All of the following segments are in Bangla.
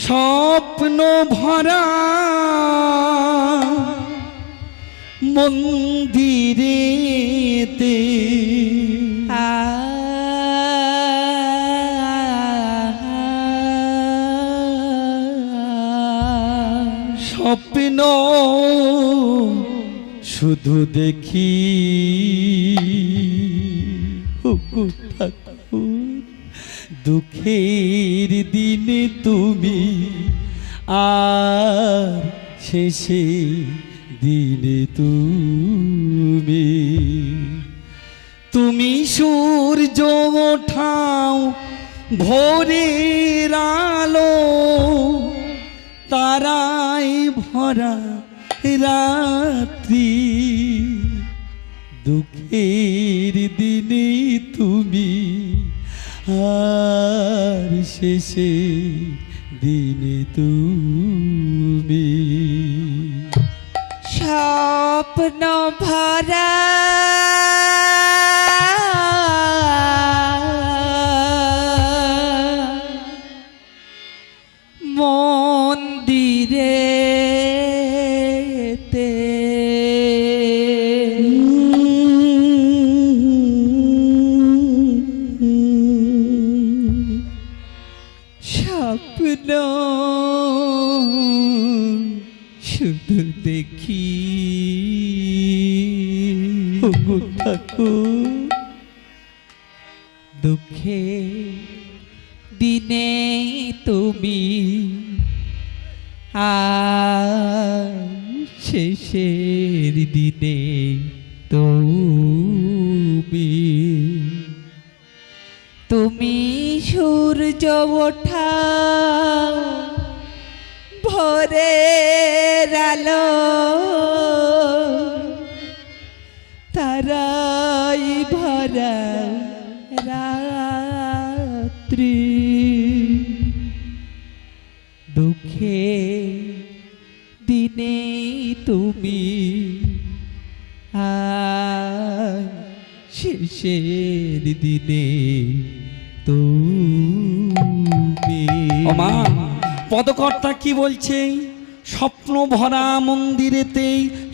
স্বপ্ন ভরা মন্দিরেতে স্বপ্ন শুধু দেখি দুঃখের দিনে তুমি আর শেষে দিনে তুমি তুমি সূর্য ওঠাও ভোরের আলো তারায় ভরা রাত্রি দুঃখের দিনে তুমি আর শেষে দিনে তুমি স্বপ্ন ভরা মন্দিরেতে স্বপ্ন শুধু দেখি দুঃখে দিনে তুমি আর শেষের দিনে তুমি তুমি সূর্য ওঠা ভোরের আলো তারাই ভরা রাত্রি দুঃখে দিনে তুমি আর শেষের দিনে তুমি ওমা পদকর্তা কি বলছে স্বপ্ন ভরা মন্দিরেতে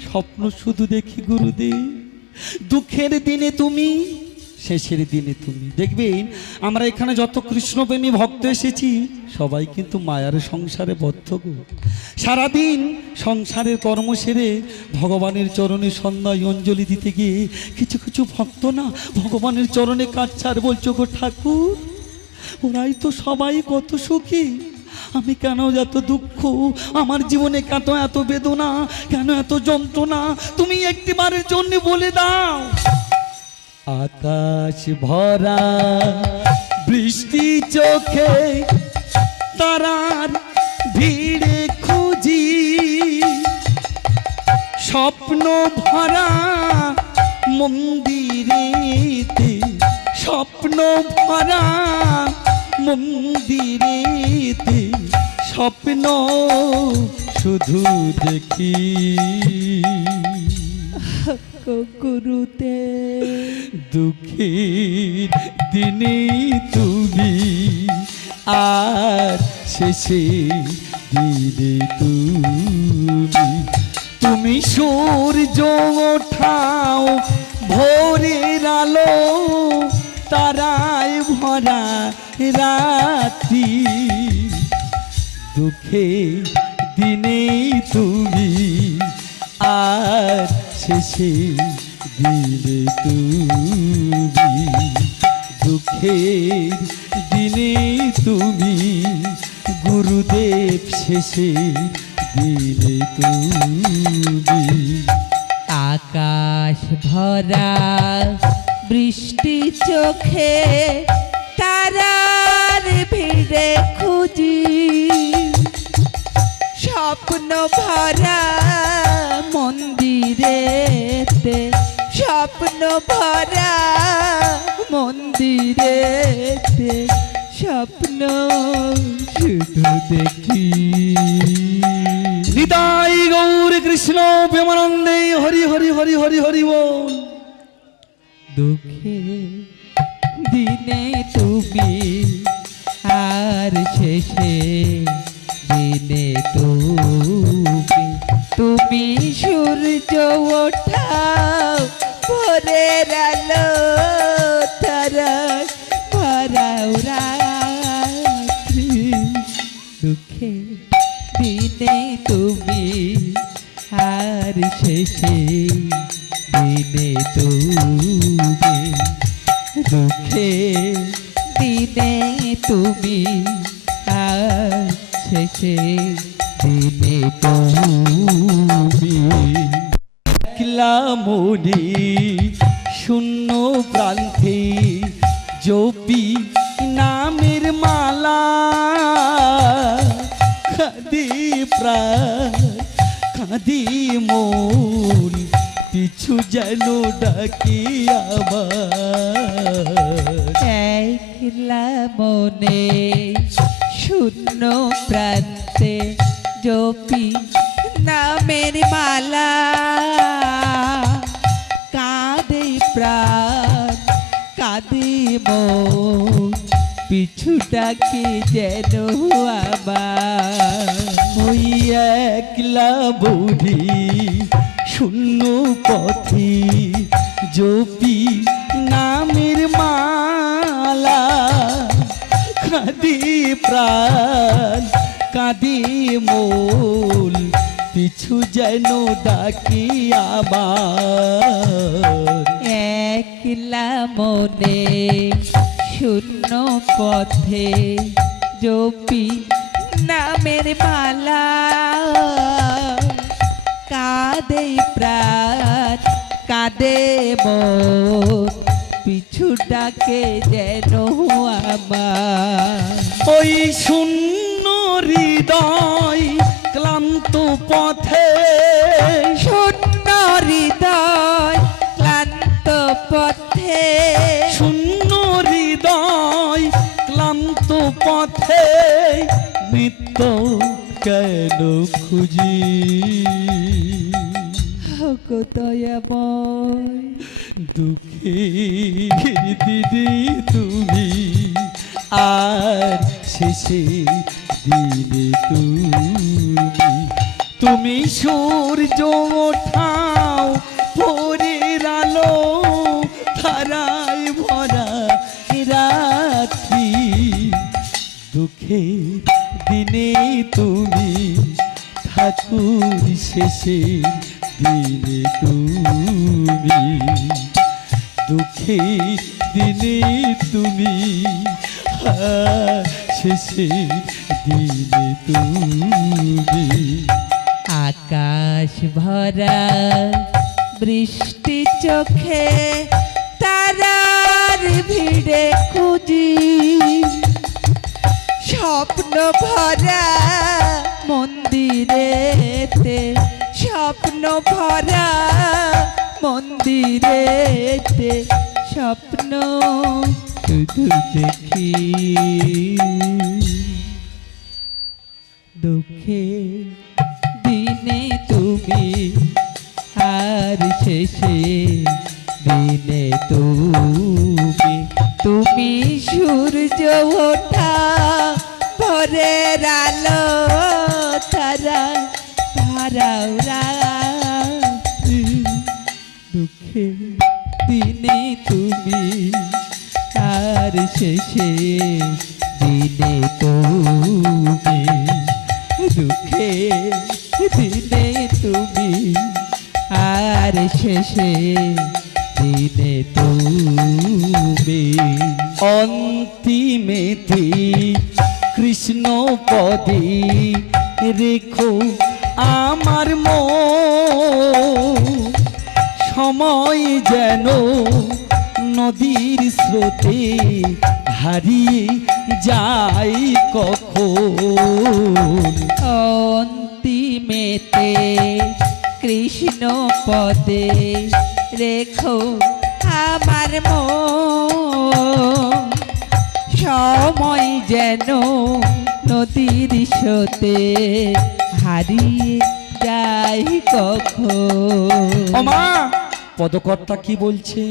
স্বপ্ন শুধু দেখি গুরুদেব দুঃখের দিনে তুমি শেষের দিনে তুমি দেখবেন আমরা এখানে যত কৃষ্ণপ্রেমী ভক্ত এসেছি সবাই কিন্তু মায়ার সংসারে বদ্ধ গো সারাদিন সংসারের কর্ম সেরে ভগবানের চরণে সন্ধ্যায় অঞ্জলি দিতে গিয়ে কিছু কিছু ভক্ত না ভগবানের চরণে কাচ্ছার বলছো গো ঠাকুর ওরাই তো সবাই কত সুখী আমি কেন এত দুঃখ আমার জীবনে কেন এত বেদনা কেন এত যন্ত্রণা তুমি একটিবারের জন্য বলে দাও আকাশ ভরা বৃষ্টি চোখে তারার ভিড়ে খুঁজি স্বপ্ন ভরা মন্দিরেতে স্বপ্ন ভরা মন্দিরেতে স্বপ্ন শুধু দেখি গুরুদেব দুঃখের দিনে তুমি আর শেষে দিনে তুমি তুমি সূর্য ওঠাও ভোরের আলো তারায় ভরা রাত্রি দুঃখে দিনে তুমি আর শেষে দিনে তুমি দুঃখের দিনে তুমি গুরুদেব শেষে দিনে তুমি আকাশ ভরা বৃষ্টি চোখে তারার ভিড়ে খুঁজি স্বপ্ন ভরা মন্দিরেতে স্বপ্ন ভরা মন্দিরেতে স্বপ্ন শুধু দেখি নিতাই গৌর কৃষ্ণ প্রেমানন্দে হরি হরি হরি হরি হরি বল দুঃখে দিনে তুমি আর শেষে দিনে তুমি তুমি সূর্য ওঠাও ভোরের আলো তারায় ভরাও রাত্রি দুঃখে দিনে তুমি আর শেষে দিনে তুমি দুঃখে দিনে তুমি আর শেষে দিনে তুমি একলা মনে শূন্য প্রান্তে জপি নামের মালা কাঁদি প্রাণ কাঁদি মন পিছু যেন ডাকি আবার একলা মনে শূন্য প্রান্তে জপি নামের মালা কাঁদে প্রাণ কাঁদে মন পিছু ডাকে যেন আবার ওই একলা বুড়ি শূন্য পথে জপি নামের মালা কাঁদি প্রাণ কাঁদি মোল পিছু যেন ডাকি আবার একলা মনে শূন্য পথে জপি নামের মালা কাঁদে প্রাণ কাঁদে মন পিছু ডাকে যেন আমার ওই শূন্য হৃদয় ক্লান্ত পথে শূন্য হৃদয় ক্লান্ত পথে শূন্য হৃদয় ক্লান্ত পথে মৃত্য কেন খুঁজি গো দয়াময় দুঃখের দিদি তুমি আর শেষে দিনে তুমি সূর্য ওঠাও ভোরের আলো ধারায় ভরা রাত্রি দুঃখের দিনে তুমি ঠাকুর শেষে দিনে তুমি দুঃখের দিনে তুমি শেষে দিনে তুমি আকাশ ভরা বৃষ্টি চোখে তারার ভিড়ে খুঁজি স্বপ্ন ভরা মন্দিরেতে স্বপ্ন ভরা মন্দিরেতে স্বপ্ন শুধু দেখি দুঃখে দিনে তুমি আর শেষে দিনে তুমি তুমি সূর্য ওঠা ভোরের আলো তারা তারাও রাত্রি দুঃখে দিনে তুমি আর শেষে দিনে তুমি দুঃখে দিনে তুমি আর শেষে দিনে তুমি অন্তিমেতে কৃষ্ণ পদে রেখো আমার মন সময় যেন নদীর স্রোতে হারিয়ে যায় কখন অন্তিমেতে কৃষ্ণ পদে রেখো আমার মন সময় যেন নদীর স্রোতে হারিয়ে যায় কখন ওমা পদকর্তা কি বলছে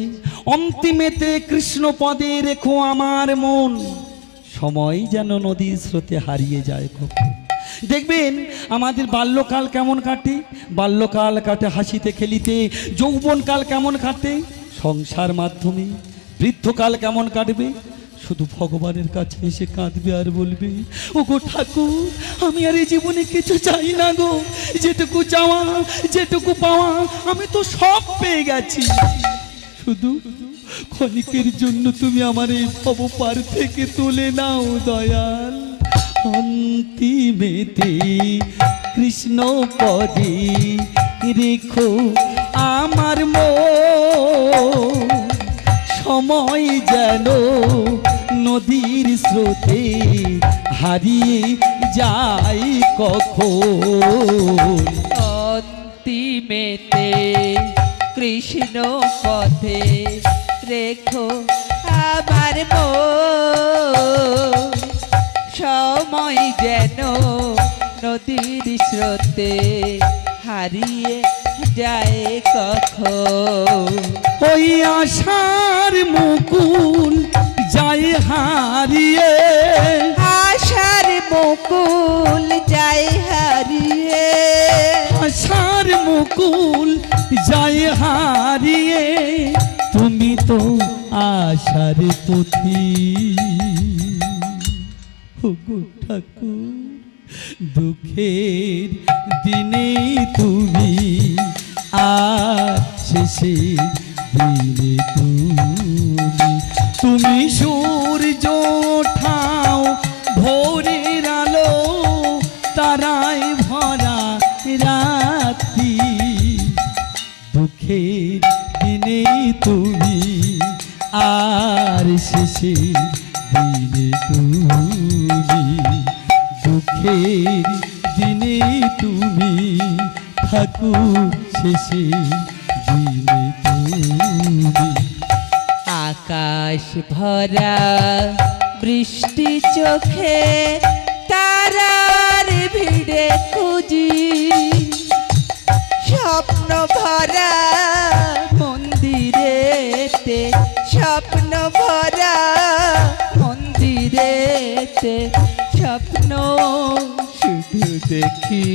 অন্তিমেতে কৃষ্ণ পদে রেখো আমার মন সময় যেন নদীর স্রোতে হারিয়ে যায় কখন দেখবেন আমাদের বাল্যকাল কেমন কাটে, বাল্যকাল কাটে হাসিতে খেলিতে, যৌবনকাল কেমন কাটে সংসার মাধ্যমে, বৃদ্ধকাল কেমন কাটবে শুধু ভগবানের কাছে এসে কাঁদবে আর বলবে, ও গো ঠাকুর, আমি আর এই জীবনে কিছু চাই না গো, যেটুকু চাওয়া যেটুকু পাওয়া আমি তো সব পেয়ে গেছি, শুধু ক্ষণিকের জন্য তুমি আমার এই ভবপার থেকে তুলে নাও দয়াল। অন্তিমেতে কৃষ্ণ পদে রেখো আমার মন, সময় যেন নদীর স্রোতে হারিয়ে যায় কখন। অন্তিমেতে কৃষ্ণ পথে রেখো আমার মন, সময় যেন নদীর স্রোতে হারিয়ে যায় কখন। ওই আশার মুকুল যায় হারিয়ে, আশার মুকুল যায় হারিয়ে, আশার মুকুল যায় হারিয়ে, তুমি তো আশার পথি। ওগো ঠাকুর, দুঃখের দিনে তুমি আর শেষে দিনে তুমি সূর্য ওঠাও ভোরের আলো, তারায় ভরা রাত্রি, দুঃখের দিনে তুমি আর শেষে দিনে দুঃখের দিনে তুমি ঠাকুর, শেষে দিনে তুমি। আকাশ ভরা বৃষ্টি চোখে তারার ভিড়ে খুঁজি, স্বপ্ন ভরা মন্দিরেতে, স্বপ্ন ভরা মন্দিরেতে, স্বপ্ন শুধু দেখি,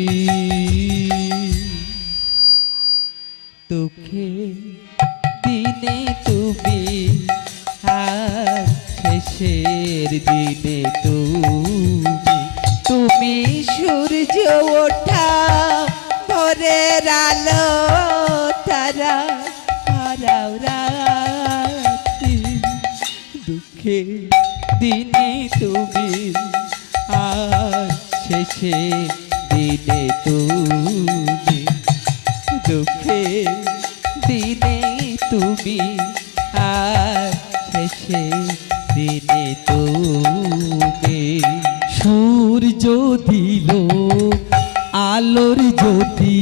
দুঃখে দিনে তুমি আর শেষের দিনে তুমি সূর্য ওঠা ভোরের আলো, তারা হারাও রাত্রি, দুঃখে দিনে তুমি আর শেষের দিনে তুমি, দুঃখে দিনে তুমি আর শেষে দিনে তুমি। সূর্য দিল আলোর জ্যোতি,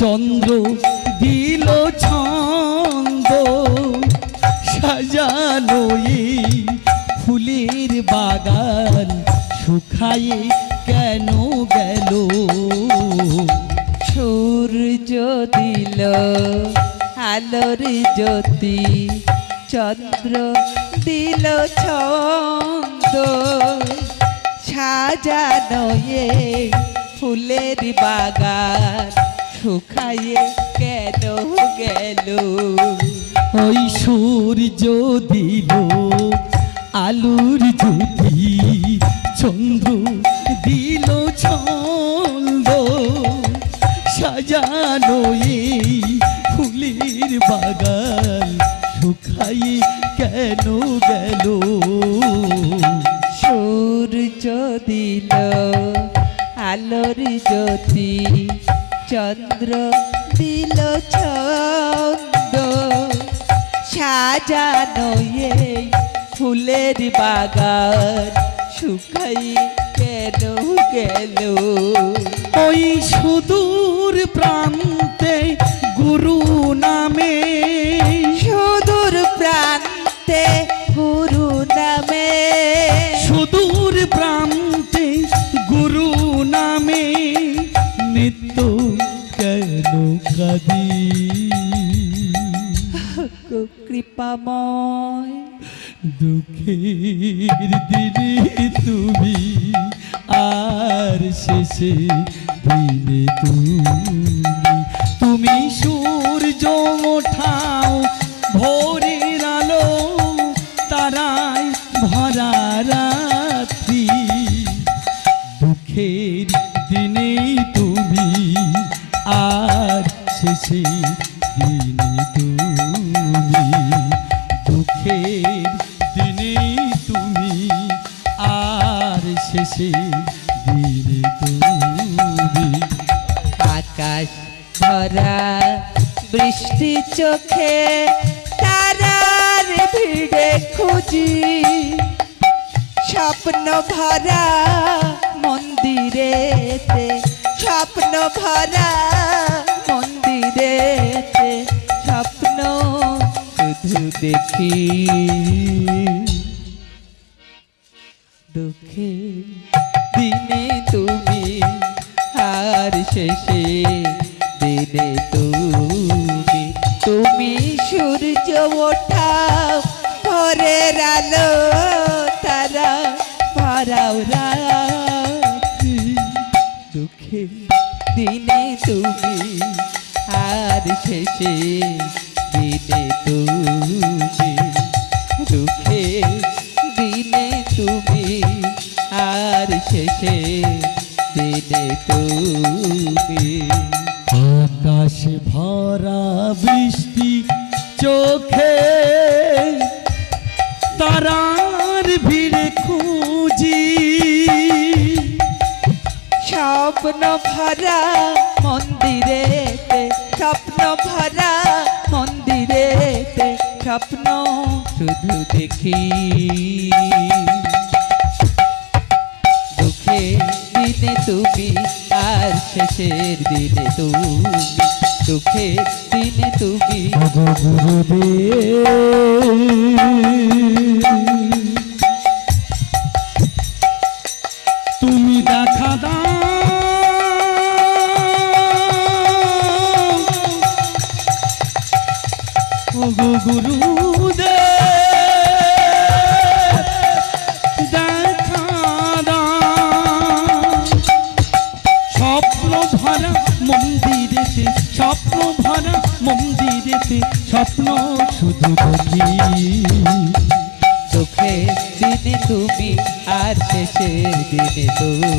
চন্দ্র দিল ছন্দ, সাজানো এই ফুলের বাগান শুকায়ে কেন গেল। সূর্য দিল আলোর জ্যোতি, চন্দ্র দিল ছন্দ, সাজানো এই ফুলের বাগান শুকায়ে কেন গেল। ওই সূর্য দিল আলোর জ্যোতি, চন্দ্র দিল ছন্দ, সাজানো এই ফুলের বাগান শুকায়ে কেন গেল। সূর্য দিল আলোর জ্যোতি, চন্দ্র দিল ছন্দ, সাজানো এই ফুলের বাগান শুকায়ে কেন গেল। ওই সুদূর প্রান্তে গুরু নামে, সুদূর প্রান্তে গুরু নামে, সুদূর প্রান্তে গুরু নামে, নিত্য কেন কাঁদি। কৃপাময়, দুঃখের দিনে তুমি আর শেষে দিনে তুমি সূর্য ওঠাও ভোরের আলো তারায় ভরা রাত্রি দুঃখের দিনে তুমি আর শেষে দিনে তুমি দুঃখের দিনে তুমি আর শেষে দিনে তুমি আকাশ ভরা বৃষ্টি চোখে তারার ভিড়ে খুঁজি স্বপ্ন ভরা মন্দিরেতে স্বপ্ন ভরা মন্দিরেতে স্বপ্ন শুধু দেখি দুঃখে দিনে তুমি আর শেষে দিনে তুমি সূর্য ওঠাও ভোরের আলো তারা ভরাও রাত্রি দুঃখে দিনে তুমি আর শেষে দিনে তুমি দুঃখে দিনে তুমি আর শেষে দিনে তুমি আকাশ ভরা বৃষ্টি চোখে তারার ভিড়ে খুঁজি স্বপ্ন ভরা মন্দিরেতে স্বপ্ন ভরা মন্দিরেতে স্বপ্ন শুধু দেখি দুঃখে দিনে তুমি আর শেষের দিনে তুমি দুঃখে দিনে তুমি গুরুদেব তুমি দেখা দাও গুরুদেব দেখা দাও স্বপ্ন ভরা মন্দিরেতে স্বপ্ন ভরা মন্দিরেতে স্বপ্ন শুধু দেখি দুঃখে দিনে তুমি আর শেষের দিনে তুমি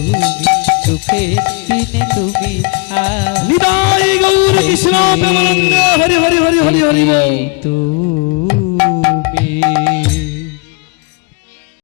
দুঃখে দিনে তুমি আর নিতাই গৌর কৃষ্ণ প্রেমানন্দ হরি হরি হরি হরি হরি বল। তুমি